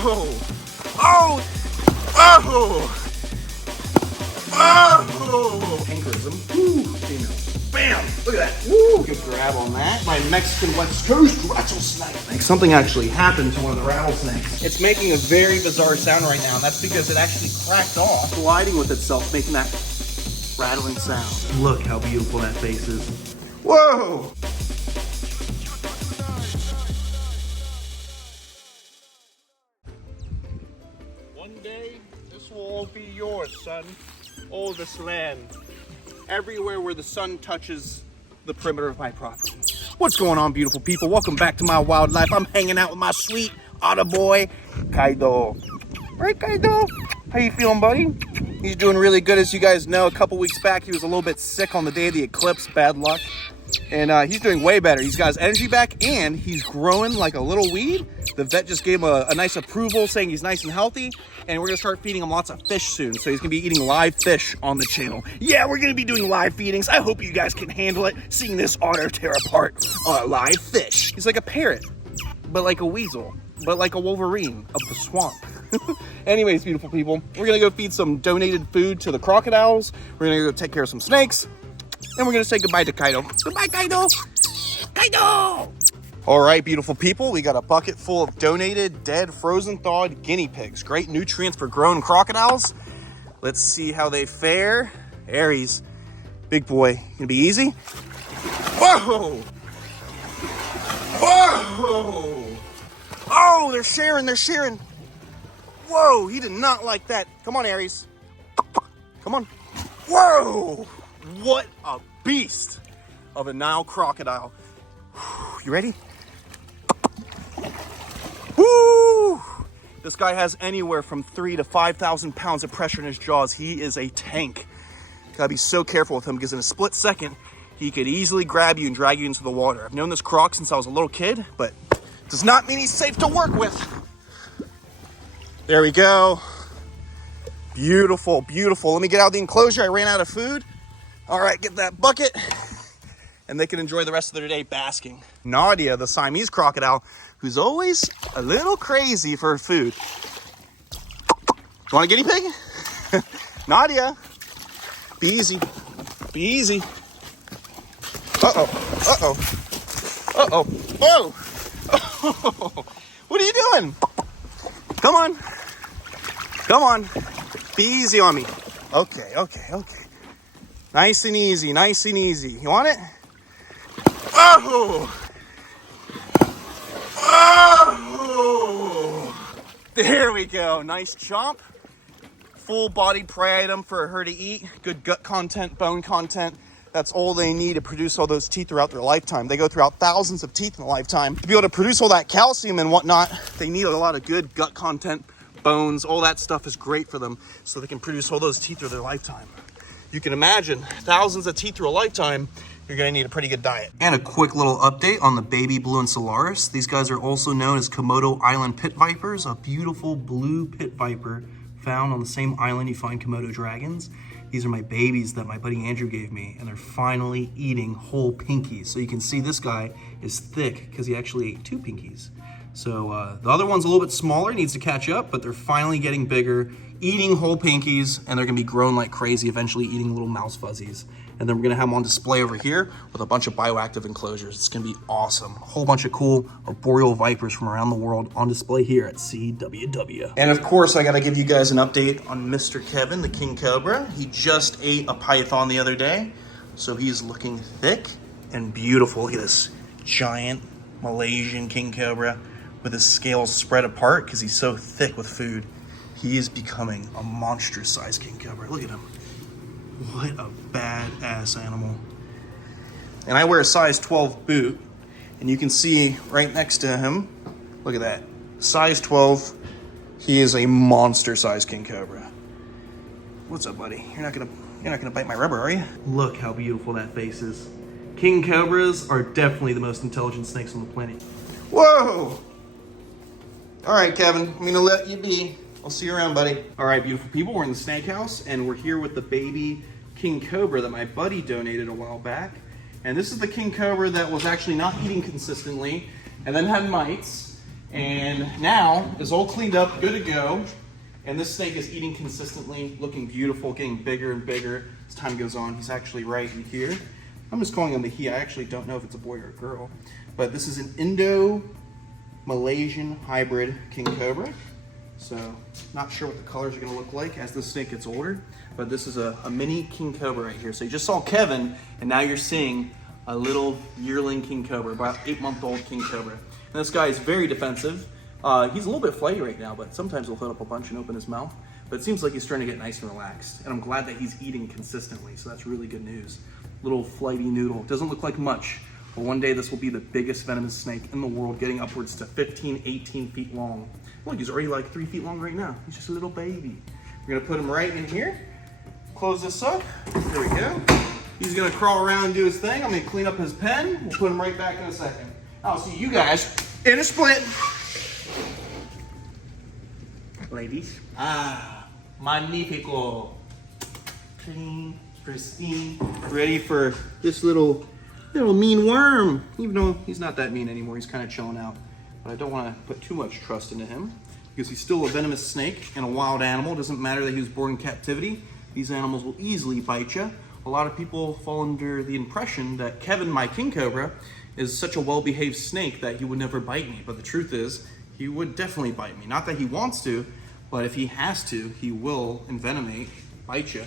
Oh! Oh! Oh! Oh! Anchorism. Woo! Female. Bam! Look at that. Woo! Good grab on that. My Mexican West Coast rattlesnake. Like something actually happened to one of the rattlesnakes. It's making a very bizarre sound right now, and that's because it actually cracked off, colliding with itself, making that rattling sound. Look how beautiful that face is. Whoa! One day, this will all be yours, son. All this land. Everywhere where the sun touches the perimeter of my property. What's going on, beautiful people? Welcome back to my wildlife. I'm hanging out with my sweet otter boy, Kaido. Right, Kaido? How you feeling, buddy? He's doing really good. As you guys know, a couple weeks back, he was a little bit sick on the day of the eclipse. Bad luck. And he's doing way better. He's got his energy back, and he's growing like a little weed. The vet just gave him a nice approval, saying he's nice and healthy, and we're gonna start feeding him lots of fish soon. So he's gonna be eating live fish on the channel. Yeah, we're gonna be doing live feedings. I hope you guys can handle it, seeing this otter tear apart live fish. He's like a parrot, but like a weasel, but like a Wolverine of the swamp. Anyways, beautiful people, we're gonna go feed some donated food to the crocodiles. We're gonna go take care of some snakes. And we're gonna say goodbye to Kaido. Goodbye, Kaido! Kaido! All right, beautiful people, we got a bucket full of donated, dead, frozen, thawed guinea pigs. Great nutrients for grown crocodiles. Let's see how they fare. Aries, big boy, gonna be easy? Whoa! Whoa! Oh, they're sharing. Whoa, he did not like that. Come on, Aries. Come on. Whoa! What a beast of a Nile crocodile. You ready? Woo! This guy has anywhere from 3,000 to 5,000 pounds of pressure in his jaws. He is a tank. Gotta be so careful with him because in a split second, he could easily grab you and drag you into the water. I've known this croc since I was a little kid, but does not mean he's safe to work with. There we go. Beautiful, beautiful. Let me get out of the enclosure. I ran out of food. All right, get that bucket, and they can enjoy the rest of their day basking. Nadia, the Siamese crocodile, who's always a little crazy for food. You want a guinea pig? Nadia, be easy, be easy. Uh-oh, uh-oh, uh-oh, whoa! Oh. What are you doing? Come on, come on, be easy on me. Okay, okay, okay. Nice and easy, nice and easy. You want it? Oh! Oh! There we go. Nice chomp. Full-bodied prey item for her to eat. Good gut content, bone content. That's all they need to produce all those teeth throughout their lifetime. They go throughout thousands of teeth in a lifetime. To be able to produce all that calcium and whatnot, they need a lot of good gut content, bones. All that stuff is great for them so they can produce all those teeth through their lifetime. You can imagine thousands of teeth through a lifetime, you're gonna need a pretty good diet. And a quick little update on the baby blue and Solaris. These guys are also known as Komodo Island pit vipers, a beautiful blue pit viper found on the same island you find Komodo dragons. These are my babies that my buddy Andrew gave me, and they're finally eating whole pinkies. So you can see this guy is thick because he actually ate 2 pinkies. So the other one's a little bit smaller, needs to catch up, but they're finally getting bigger, eating whole pinkies, and they're gonna be grown like crazy, eventually eating little mouse fuzzies. And then we're gonna have them on display over here with a bunch of bioactive enclosures. It's gonna be awesome. A whole bunch of cool arboreal vipers from around the world on display here at CWW. And of course, I gotta give you guys an update on Mr. Kevin, the king cobra. He just ate a python the other day, so he's looking thick and beautiful. Look at this giant Malaysian king cobra with his scales spread apart because he's so thick with food. He is becoming a monstrous-sized king cobra. Look at him. What a badass animal. And I wear a size 12 boot, and you can see right next to him, look at that, size 12. He is a monster-sized king cobra. What's up, buddy? You're not gonna bite my rubber, are you? Look how beautiful that face is. King cobras are definitely the most intelligent snakes on the planet. Whoa! All right, Kevin, I'm gonna let you be. I'll see you around, buddy. All right, beautiful people, we're in the snake house, and we're here with the baby king cobra that my buddy donated a while back. And this is the king cobra that was actually not eating consistently, and then had mites. And now it's all cleaned up, good to go. And this snake is eating consistently, looking beautiful, getting bigger and bigger as time goes on. He's actually right in here. I'm just calling him the he. I actually don't know if it's a boy or a girl. But this is an Indo-Malaysian hybrid king cobra. So not sure what the colors are going to look like as the snake gets older. But this is a mini king cobra right here. So you just saw Kevin, and now you're seeing a little yearling king cobra, about 8-month-old king cobra. And this guy is very defensive. He's a little bit flighty right now, but sometimes he'll put up a bunch and open his mouth. But it seems like he's starting to get nice and relaxed. And I'm glad that he's eating consistently, so that's really good news. Little flighty noodle. Doesn't look like much, but one day this will be the biggest venomous snake in the world, getting upwards to 15, 18 feet long. Look, he's already like 3 feet long right now. He's just a little baby. We're gonna put him right in here. Close this up. There we go. He's gonna crawl around and do his thing. I'm gonna clean up his pen. We'll put him right back in a second. I'll see you guys in a split. Ladies. Magnifico. Clean, pristine, ready for this little mean worm. Even though he's not that mean anymore, he's kind of chilling out. But I don't want to put too much trust into him because he's still a venomous snake and a wild animal. It doesn't matter that he was born in captivity. These animals will easily bite you. A lot of people fall under the impression that Kevin, my king cobra, is such a well-behaved snake that he would never bite me. But the truth is, he would definitely bite me. Not that he wants to, but if he has to, he will envenomate, bite you,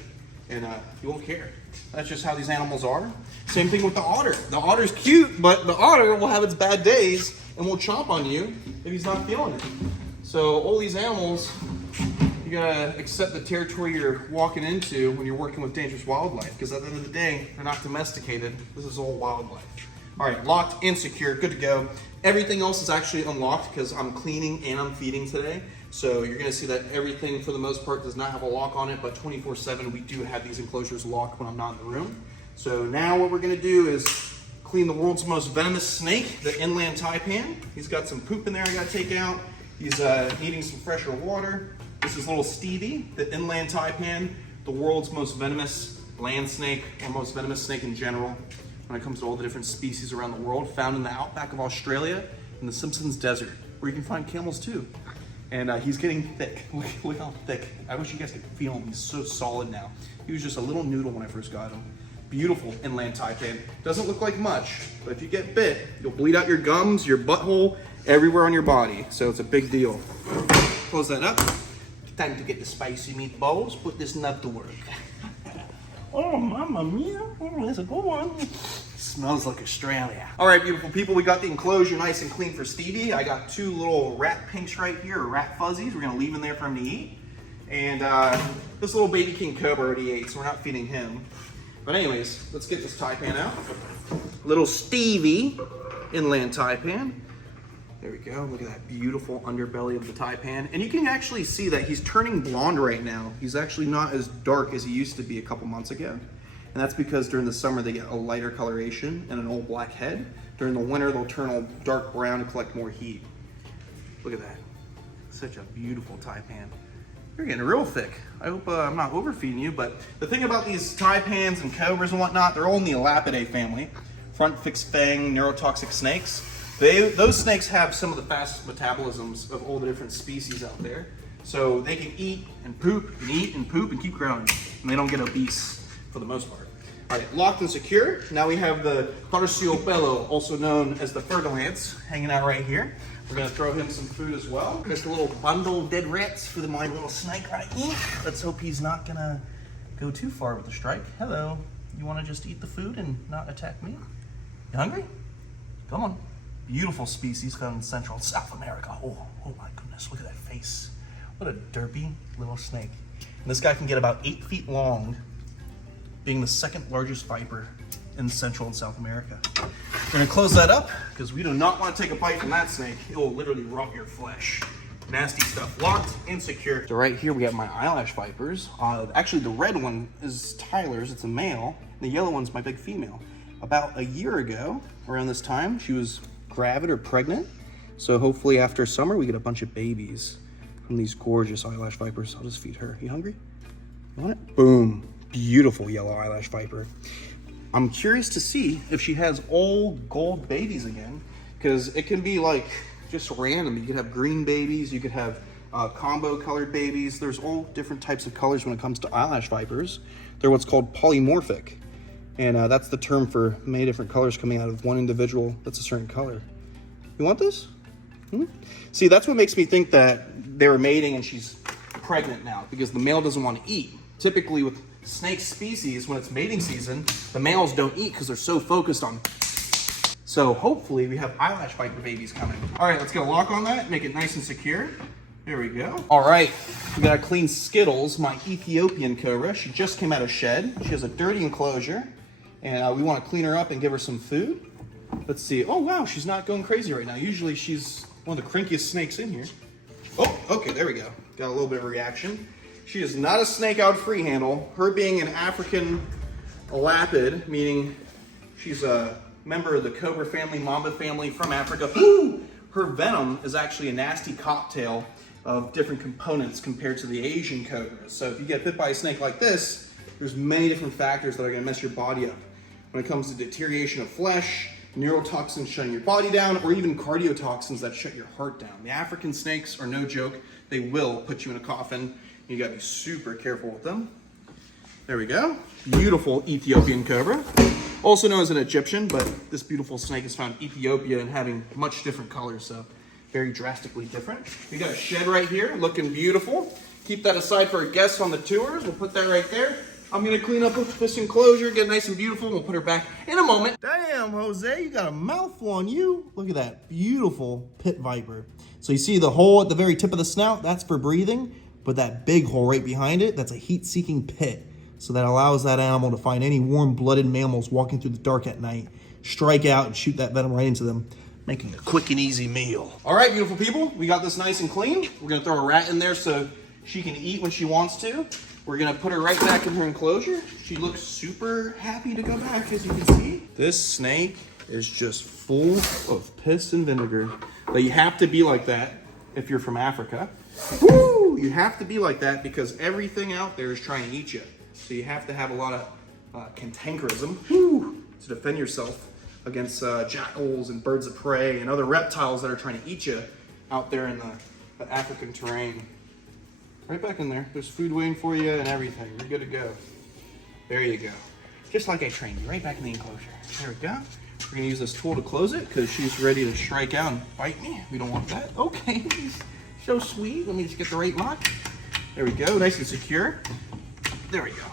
and he won't care. That's just how these animals are. Same thing with the otter. The otter's cute, but the otter will have its bad days and will chomp on you if he's not feeling it. So all these animals, you gotta accept the territory you're walking into when you're working with dangerous wildlife, because at the end of the day, they're not domesticated. This is all wildlife. All right, locked and secure, good to go. Everything else is actually unlocked because I'm cleaning and I'm feeding today. So you're gonna see that everything for the most part does not have a lock on it, but 24/7 we do have these enclosures locked when I'm not in the room. So now what we're gonna do is clean the world's most venomous snake, the inland taipan. He's got some poop in there I gotta take out. He's needing some fresher water. This is little Stevie, the inland taipan, the world's most venomous land snake, or most venomous snake in general when it comes to all the different species around the world, found in the outback of Australia in the Simpsons Desert, where you can find camels too. And he's getting thick. Look how thick. I wish you guys could feel him. He's so solid now. He was just a little noodle when I first got him. Beautiful inland taipan. Doesn't look like much, but if you get bit, you'll bleed out your gums, your butthole, everywhere on your body. So it's a big deal. Close that up. Time to get the spicy meatballs. Put this nut to work. Oh, mamma mia. Oh, that's a good one. Smells like Australia. All right, beautiful people, we got the enclosure nice and clean for Stevie. I got 2 little rat pinks right here, or rat fuzzies. We're gonna leave them there for him to eat. And this little baby king cobra already ate, so we're not feeding him. But anyways, let's get this taipan out. Little Stevie, inland taipan. There we go, look at that beautiful underbelly of the taipan. And you can actually see that he's turning blonde right now. He's actually not as dark as he used to be a couple months ago. And that's because during the summer they get a lighter coloration and an old black head. During the winter they'll turn all dark brown to collect more heat. Look at that. Such a beautiful taipan. You're getting real thick. I hope I'm not overfeeding you, but the thing about these taipans and cobras and whatnot, they're all in the Elapidae family. Front fixed fang, neurotoxic snakes. Those snakes have some of the fastest metabolisms of all the different species out there. So they can eat and poop and eat and poop and keep growing. And they don't get obese for the most part. All right, locked and secure. Now we have the terciopelo, also known as the fertilance, hanging out right here. We're gonna throw him some food as well. Just a little bundle of dead rats for my little snake right here. Let's hope he's not gonna go too far with the strike. Hello, you wanna just eat the food and not attack me? You hungry? Come on. Beautiful species found in Central and South America. Oh my goodness, look at that face. What a derpy little snake. And this guy can get about 8 feet long, being the 2nd largest viper in Central and South America. We're gonna close that up because we do not want to take a bite from that snake. It will literally rot your flesh. Nasty stuff, locked and secure. So right here we have my eyelash vipers. Actually the red one is Tyler's, it's a male. The yellow one's my big female. About a year ago, around this time, she was gravid or pregnant. So hopefully after summer we get a bunch of babies from these gorgeous eyelash vipers. I'll just feed her. You hungry? You want it? Boom. Beautiful yellow eyelash viper. I'm curious to see if she has all gold babies again, because it can be like just random. You could have green babies, you could have combo colored babies. There's all different types of colors when it comes to eyelash vipers. They're what's called polymorphic. And that's the term for many different colors coming out of one individual that's a certain color. You want this? See, that's what makes me think that they were mating and she's pregnant now, because the male doesn't want to eat. Typically with snake species, when it's mating season, the males don't eat because they're so focused on. So hopefully we have eyelash viper babies coming. All right, let's get a lock on that, make it nice and secure. There we go. All right, we gotta clean Skittles, my Ethiopian cobra. She just came out of shed. She has a dirty enclosure, and we wanna clean her up and give her some food. Let's see. Oh wow, she's not going crazy right now. Usually she's one of the crankiest snakes in here. Oh, okay, there we go. Got a little bit of a reaction. She is not a snake out free handle. Her being an African elapid, meaning she's a member of the cobra family, mamba family from Africa. Ooh! Her venom is actually a nasty cocktail of different components compared to the Asian cobras. So if you get bit by a snake like this, there's many different factors that are gonna mess your body up. When it comes to deterioration of flesh, neurotoxins shutting your body down, or even cardiotoxins that shut your heart down. The African snakes are no joke. They will put you in a coffin. You gotta be super careful with them. There we go. Beautiful Ethiopian cobra. Also known as an Egyptian, but this beautiful snake is found in Ethiopia and having much different colors, so very drastically different. We got a shed right here, looking beautiful. Keep that aside for our guests on the tours. We'll put that right there. I'm gonna clean up this enclosure, get nice and beautiful. We'll put her back in a moment. Damn, Jose, you got a mouthful on you. Look at that beautiful pit viper. So you see the hole at the very tip of the snout, that's for breathing, but that big hole right behind it, that's a heat-seeking pit. So that allows that animal to find any warm-blooded mammals walking through the dark at night, strike out and shoot that venom right into them, making a quick and easy meal. All right, beautiful people, we got this nice and clean. We're gonna throw a rat in there so she can eat when she wants to. We're gonna put her right back in her enclosure. She looks super happy to go back, as you can see. This snake is just full of piss and vinegar. But you have to be like that if you're from Africa. Woo! You have to be like that because everything out there is trying to eat you. So you have to have a lot of cantankerism to defend yourself against jackals and birds of prey and other reptiles that are trying to eat you out there in the African terrain. Right back in there. There's food waiting for you and everything. You're good to go. There you go. Just like I trained you, right back in the enclosure. There we go. We're gonna use this tool to close it because she's ready to strike out and bite me. We don't want that. Okay, so sweet. Let me just get the right lock. There we go, nice and secure. There we go.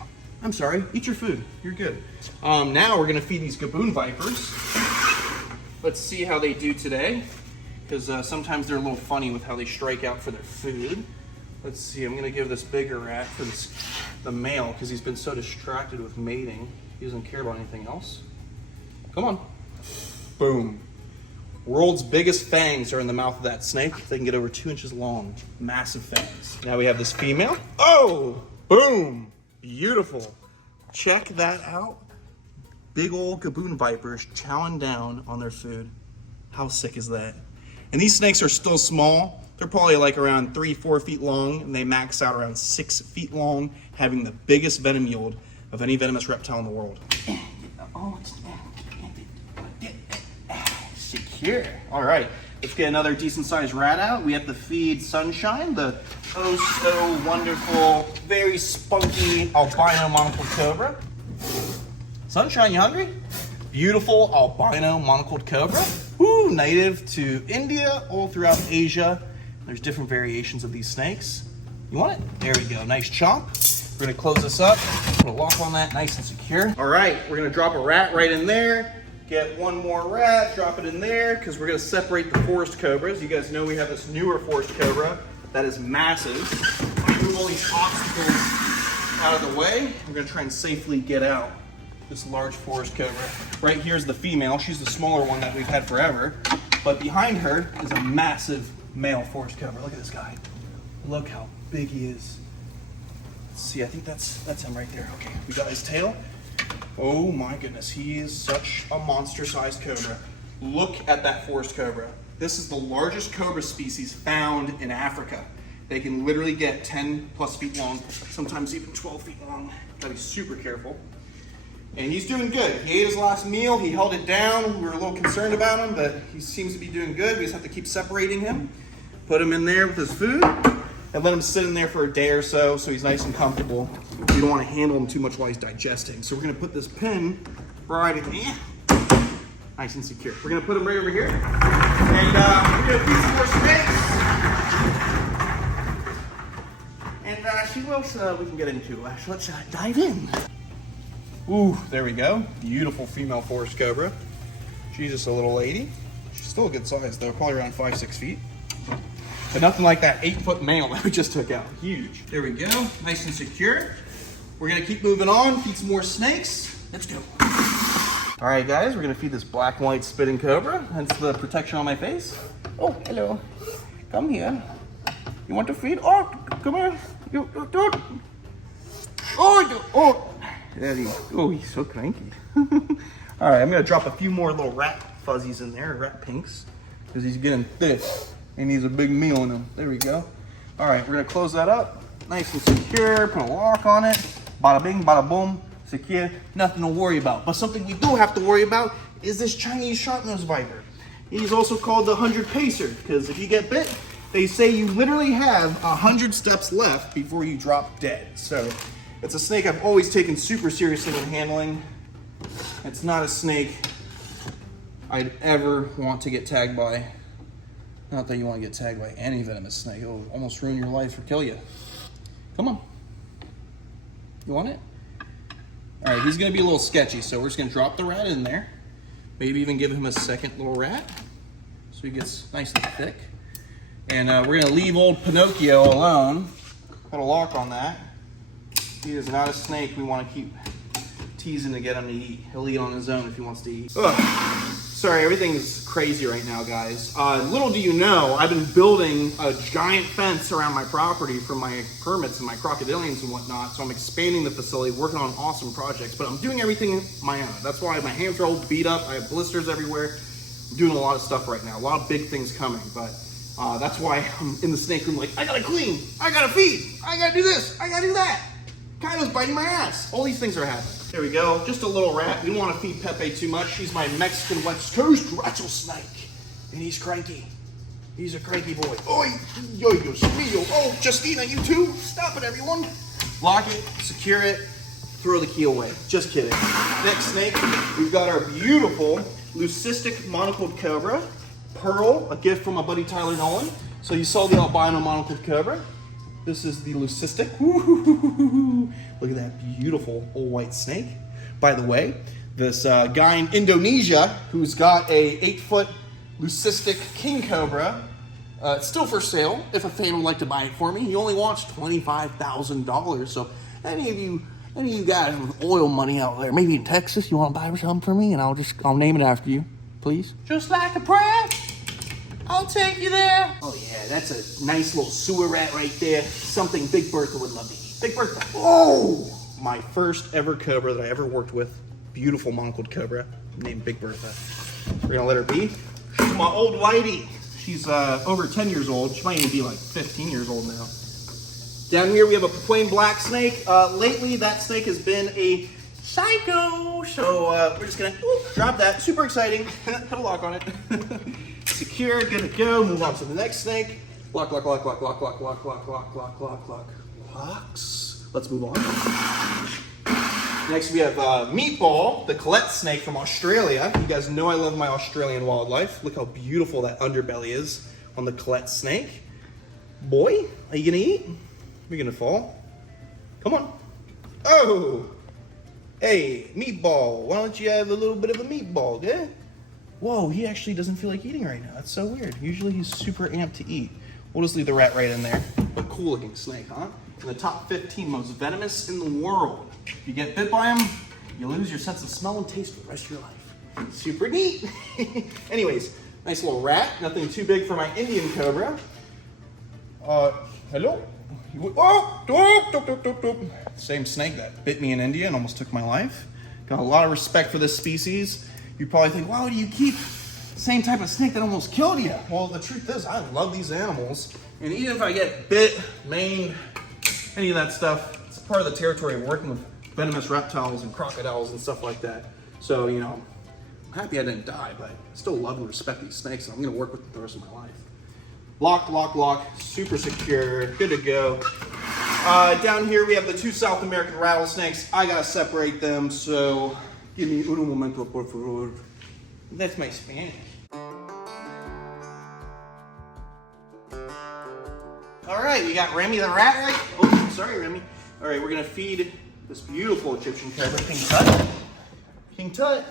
I'm sorry, eat your food. You're good. Now we're gonna feed these gaboon vipers. Let's see how they do today, because sometimes they're a little funny with how they strike out for their food. Let's see, I'm gonna give this bigger rat for the male because he's been so distracted with mating. He doesn't care about anything else. Come on. Boom. World's biggest fangs are in the mouth of that snake. They can get over 2 inches long. Massive fangs. Now we have this female. Oh, boom. Beautiful. Check that out. Big old gaboon vipers chowing down on their food. How sick is that? And these snakes are still small. They're probably like around 3-4 feet long, and they max out around 6 feet long, having the biggest venom yield of any venomous reptile in the world. Oh, it's secure. All right, let's get another decent sized rat out. We have to feed Sunshine, the oh so wonderful, very spunky albino monocled cobra. Sunshine, you hungry? Beautiful albino monocled cobra. Woo, native to India, all throughout Asia. There's different variations of these snakes. You want it? There we go, nice chomp. We're gonna close this up, put a lock on that, nice and secure. All right, we're gonna drop a rat right in there. Get one more rat, drop it in there, because we're gonna separate the forest cobras. You guys know we have this newer forest cobra that is massive. Move all these obstacles out of the way. We're gonna try and safely get out this large forest cobra. Right here's the female. She's the smaller one that we've had forever. But behind her is a massive male forest cobra. Look at this guy. Look how big he is. Let's see, I think that's him right there. Okay, we got his tail. Oh my goodness, he is such a monster-sized cobra. Look at that forest cobra. This is the largest cobra species found in Africa. They can literally get 10 plus feet long, sometimes even 12 feet long. Gotta be super careful. And he's doing good. He ate his last meal. He held it down. We were a little concerned about him, but he seems to be doing good. We just have to keep separating him. Put him in there with his food and let him sit in there for a day or so he's nice and comfortable. We don't want to handle him too much while he's digesting. So we're going to put this pin right in here. Nice and secure. We're going to put him right over here. And we're going to feed some more snakes. And see what else we can get into. So let's dive in. Ooh, there we go. Beautiful female forest cobra. She's just a little lady. She's still a good size though, probably around 5-6 feet. But nothing like that 8-foot male that we just took out. Huge. There we go, nice and secure. We're gonna keep moving on, feed some more snakes. Let's go. All right guys, we're gonna feed this black and white spitting cobra. That's the protection on my face. Oh, hello. Come here. You want to feed? Oh, come here. You do it. Oh. Daddy. Oh, he's so cranky. All right, I'm gonna drop a few more little rat fuzzies in there, rat pinks, because he's getting thick and needs a big meal in him. There we go. All right, we're gonna close that up, nice and secure, put a lock on it. Bada bing, bada boom, secure, nothing to worry about. But something we do have to worry about is this Chinese sharp-nosed viper. He's also called the 100 pacer, because if you get bit, they say you literally have 100 steps left before you drop dead. So it's a snake I've always taken super seriously when handling. It's not a snake I'd ever want to get tagged by. Not that you want to get tagged by any venomous snake. It'll almost ruin your life or kill you. Come on. You want it? All right, he's gonna be a little sketchy, so we're just gonna drop the rat in there. Maybe even give him a second little rat so he gets nice and thick. And we're gonna leave old Pinocchio alone. Put a lock on that. He is not a snake we want to keep teasing to get him to eat. He'll eat on his own if he wants to eat. Ugh. Sorry, everything's crazy right now, guys. Little do you know, I've been building a giant fence around my property for my permits and my crocodilians and whatnot, so I'm expanding the facility, working on awesome projects, but I'm doing everything my own. That's why my hands are all beat up, I have blisters everywhere. I'm doing a lot of stuff right now, a lot of big things coming, but that's why I'm in the snake room like, I gotta clean, I gotta feed, I gotta do this, I gotta do that. Kylo's biting my ass. All these things are happening. There we go, just a little rat. We don't want to feed Pepe too much. He's my Mexican West Coast rattlesnake. And he's cranky. He's a cranky boy. Oi, yo, Dios mío. Oh, Justina, you too? Stop it, everyone. Lock it, secure it, throw the key away. Just kidding. Next snake, we've got our beautiful leucistic monocled cobra. Pearl, a gift from my buddy Tyler Nolan. So you saw the albino monocled cobra. This is the leucistic. Look at that beautiful old white snake. By the way, this guy in Indonesia who's got a 8-foot leucistic king cobra, it's still for sale if a fan would like to buy it for me. He only wants $25,000. So any of you guys with oil money out there, maybe in Texas, you want to buy something for me, and I'll name it after you, please. Just like a prayer. I'll take you there. Oh yeah, that's a nice little sewer rat right there. Something Big Bertha would love to eat. Big Bertha. Oh! My first ever cobra that I ever worked with. Beautiful monocled cobra named Big Bertha. We're gonna let her be. She's my old lady. She's over 10 years old. She might even be like 15 years old now. Down here we have a plain black snake. Lately that snake has been a psycho. So we're just gonna drop that. Super exciting. Put a lock on it. Secure, good to go. Move on to the next snake. Lock, lock, lock, lock, lock, lock, lock, lock, lock, lock, lock, lock. Locks. Let's move on. Next we have Meatball, the Colette snake from Australia. You guys know I love my Australian wildlife. Look how beautiful that underbelly is on the Colette snake. Boy, are you gonna eat? You're gonna fall. Come on. Oh! Hey, Meatball, why don't you have a little bit of a meatball, yeah? Whoa, he actually doesn't feel like eating right now. That's so weird. Usually he's super amped to eat. We'll just leave the rat right in there. But cool looking snake, huh? In the top 15 most venomous in the world. If you get bit by him, you lose your sense of smell and taste for the rest of your life. Super neat. Anyways, nice little rat. Nothing too big for my Indian cobra. Hello? Oh! Same snake that bit me in India and almost took my life. Got a lot of respect for this species. You probably think, why do you keep the same type of snake that almost killed you? Well, the truth is, I love these animals. And even if I get bit, maimed, any of that stuff, it's part of the territory of working with venomous reptiles and crocodiles and stuff like that. So, you know, I'm happy I didn't die, but I still love and respect these snakes, and I'm gonna work with them the rest of my life. Lock, super secure, good to go. Down here we have the 2 South American rattlesnakes. I gotta separate them, so give me un momento, por favor. That's my Spanish. All right, we got Remy the rat, right? Oh, sorry, Remy. All right, we're gonna feed this beautiful Egyptian cobra, King Tut. King Tut.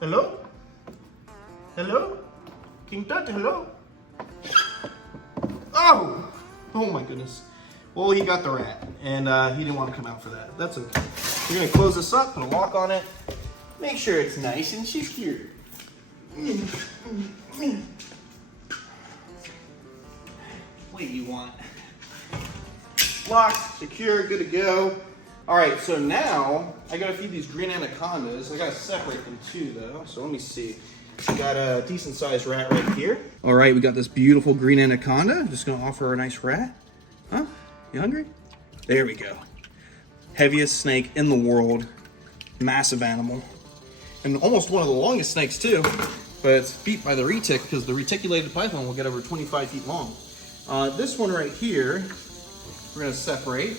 Hello? Hello? King Tut, hello? Oh! Oh my goodness. Well, he got the rat, and he didn't want to come out for that. That's okay. We're gonna close this up, put a lock on it, make sure it's nice and secure. What do you want? Locked, secure, good to go. All right, so now I gotta feed these green anacondas. I gotta separate them too, though. So let me see. We got a decent sized rat right here. All right, we got this beautiful green anaconda. I'm just gonna offer her a nice rat. Huh? You hungry? There we go. Heaviest snake in the world. Massive animal. And almost one of the longest snakes too. But it's beat by the retic because the reticulated python will get over 25 feet long. This one right here, we're gonna separate.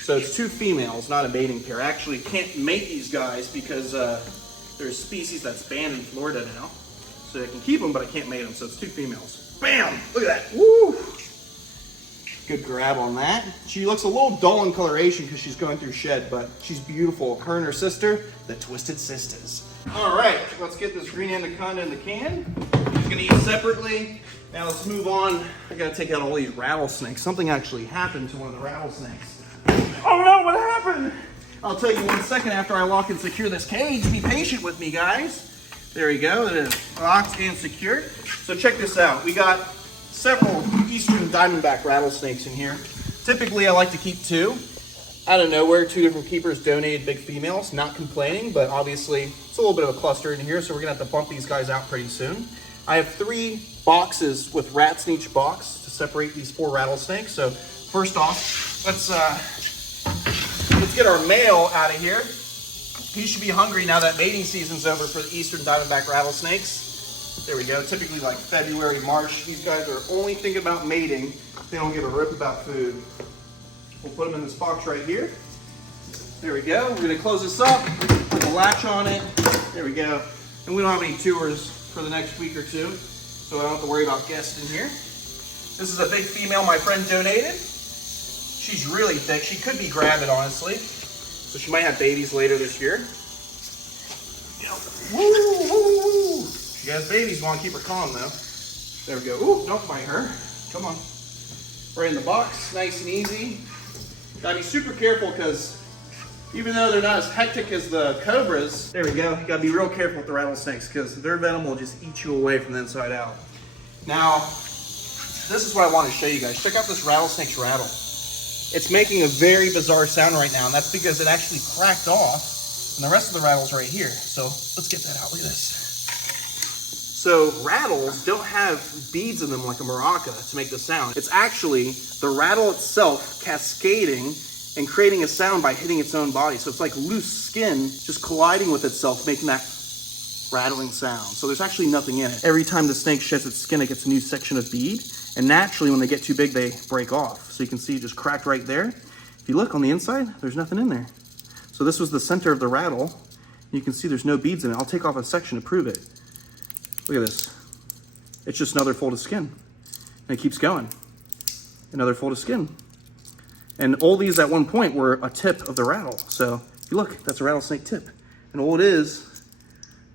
So it's 2 females, not a mating pair. I actually can't mate these guys because there's a species that's banned in Florida now. So I can keep them, but I can't mate them, so it's 2 females. Bam! Look at that, woo! Good grab on that. She looks a little dull in coloration because she's going through shed, but she's beautiful. Her and her sister, the Twisted Sisters. All right, let's get this green anaconda in the can. She's gonna eat separately. Now let's move on. I gotta take out all these rattlesnakes. Something actually happened to one of the rattlesnakes. Oh no, what happened? I'll tell you 1 second after I lock and secure this cage. Be patient with me, guys. There we go, it is locked and secured. So check this out. We got several eastern diamondback rattlesnakes in here. Typically, I like to keep 2. Out of nowhere, 2 different keepers donated big females. Not complaining, but obviously it's a little bit of a cluster in here, so we're gonna have to bump these guys out pretty soon. I have 3 boxes with rats in each box to separate these 4 rattlesnakes. So first off, let's get our male out of here. He should be hungry now that mating season's over for the eastern diamondback rattlesnakes. There we go. Typically like February, March, these guys are only thinking about mating. They don't give a rip about food. We'll put them in this box right here. There we go. We're gonna close this up, put the latch on it. There we go. And we don't have any tours for the next week or 2, so I don't have to worry about guests in here. This is a big female my friend donated. She's really thick. She could be gravid, honestly. So she might have babies later this year. Woo, woo, woo. She has babies. You want to keep her calm, though. There we go. Ooh, don't bite her. Come on. Right in the box. Nice and easy. Gotta be super careful because even though they're not as hectic as the cobras, there we go. You gotta be real careful with the rattlesnakes because their venom will just eat you away from the inside out. Now, this is what I want to show you guys. Check out this rattlesnake's rattle. It's making a very bizarre sound right now, and that's because it actually cracked off, and the rest of the rattle's right here. So let's get that out. Look at this. So rattles don't have beads in them like a maraca to make the sound. It's actually the rattle itself cascading and creating a sound by hitting its own body. So it's like loose skin just colliding with itself, making that rattling sound. So there's actually nothing in it. Every time the snake sheds its skin, it gets a new section of bead. And naturally, when they get too big, they break off. So you can see it just cracked right there. If you look on the inside, there's nothing in there. So this was the center of the rattle. You can see there's no beads in it. I'll take off a section to prove it. Look at this. It's just another fold of skin. And it keeps going. Another fold of skin. And all these at one point were a tip of the rattle. So if you look, that's a rattlesnake tip. And all it is,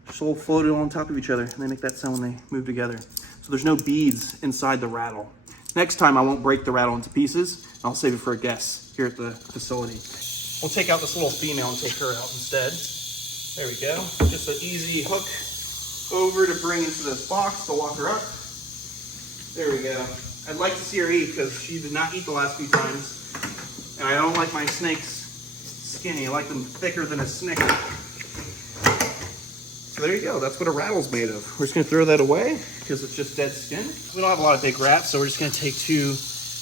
just all floated on top of each other. And they make that sound when they move together. So there's no beads inside the rattle. Next time I won't break the rattle into pieces. I'll save it for a guest here at the facility. We'll take out this little female and take her out instead. There we go. Just an easy hook over to bring into this box to lock her up. There we go. I'd like to see her eat because she did not eat the last few times. And I don't like my snakes skinny. I like them thicker than a Snicker. So there you go. That's what a rattle's made of. We're just going to throw that away because it's just dead skin. We don't have a lot of big rats, so we're just going to take 2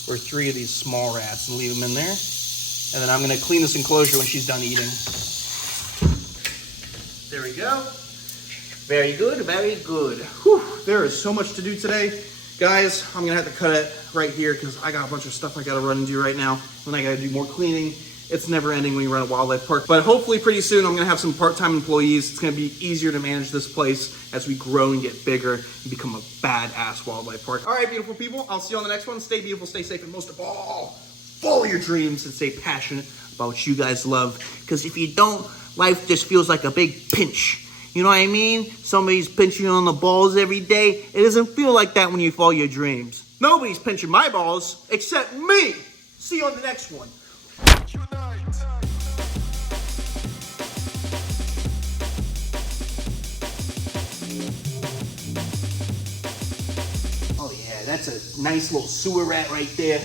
or 3 of these small rats and leave them in there. And then I'm gonna clean this enclosure when she's done eating. There we go. Very good, very good. Whew, there is so much to do today. Guys, I'm gonna have to cut it right here because I got a bunch of stuff I gotta run and do right now. Then I gotta do more cleaning. It's never ending when you run a wildlife park. But hopefully pretty soon I'm gonna have some part-time employees. It's gonna be easier to manage this place as we grow and get bigger and become a badass wildlife park. All right, beautiful people, I'll see you on the next one. Stay beautiful, stay safe, and most of all, follow your dreams and stay passionate about what you guys love. Because if you don't, life just feels like a big pinch. You know what I mean? Somebody's pinching you on the balls every day. It doesn't feel like that when you follow your dreams. Nobody's pinching my balls except me. See you on the next one. Oh yeah, that's a nice little sewer rat right there.